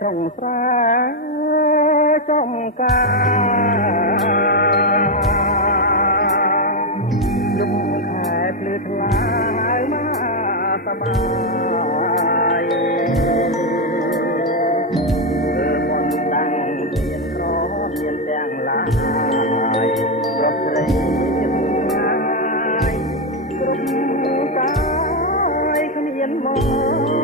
ត្រង់ស្រែចំការយំខែភ្លឺថ្លាមកសប្បាយបំដាំងមានក្រមានទាំងឡាយរកស្រីចិត្តងាយគ្រប់កាយគ្មានមក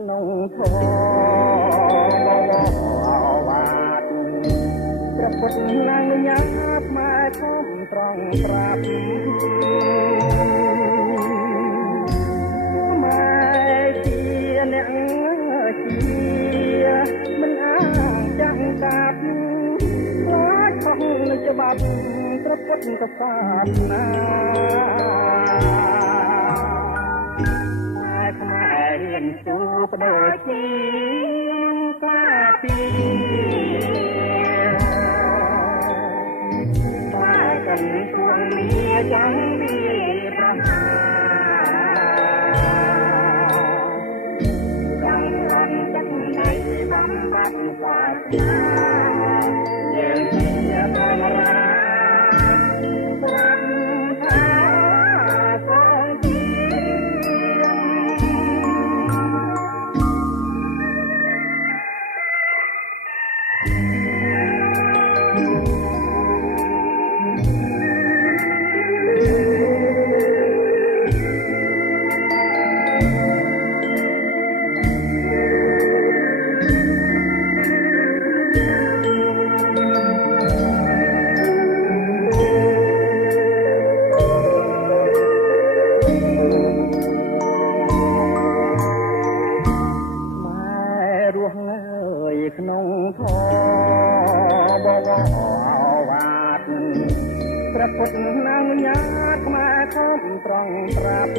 ក្នុងធម៌បាត់ព្រះពុទ្ធណាងញ៉ាបម៉ែធំត្រង់ប្រាប់ម៉ែជាអ្នកជាមិនអាងចាំកាប់ខ្លាចខុសនឹងច្បាប់ព្រះពុទ្ធកសាសនារៀនសូបដូចជាកាពីមកกันទួងមាចាំមានប្រហាចាំរំចិត្តនៃបំបត្តិសាសនាយើងជាធម្មរាប្រាប់ថាក្នុងធម៌បវរបាត់ព្រះពុទ្ធណាងញ៉ាតខ្មែរធំត្រង់ប្រាប់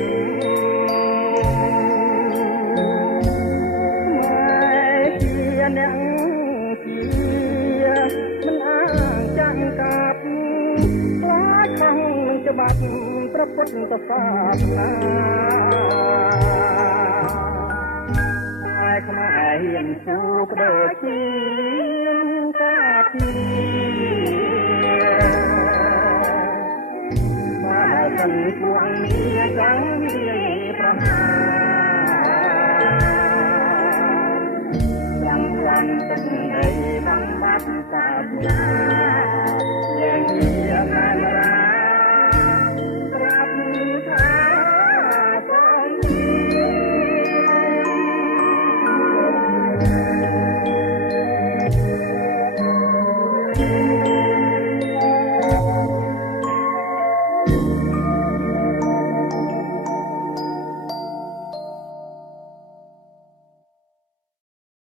ម៉ែជាអ្នកជាមិនអាងចាំកាប់ខ្លាចខំនឹងច្បាប់ព្រះពុទ្ធសាសនាខ្មែរហ៊ានស៊ូបដូចជាកាពីមកกันទួងមាចាំមានប្រហាចាំឡានទឹកនៃបំបត្តិសាសនាយើងជាកាមេរ៉ាប្រាប់ថាសូម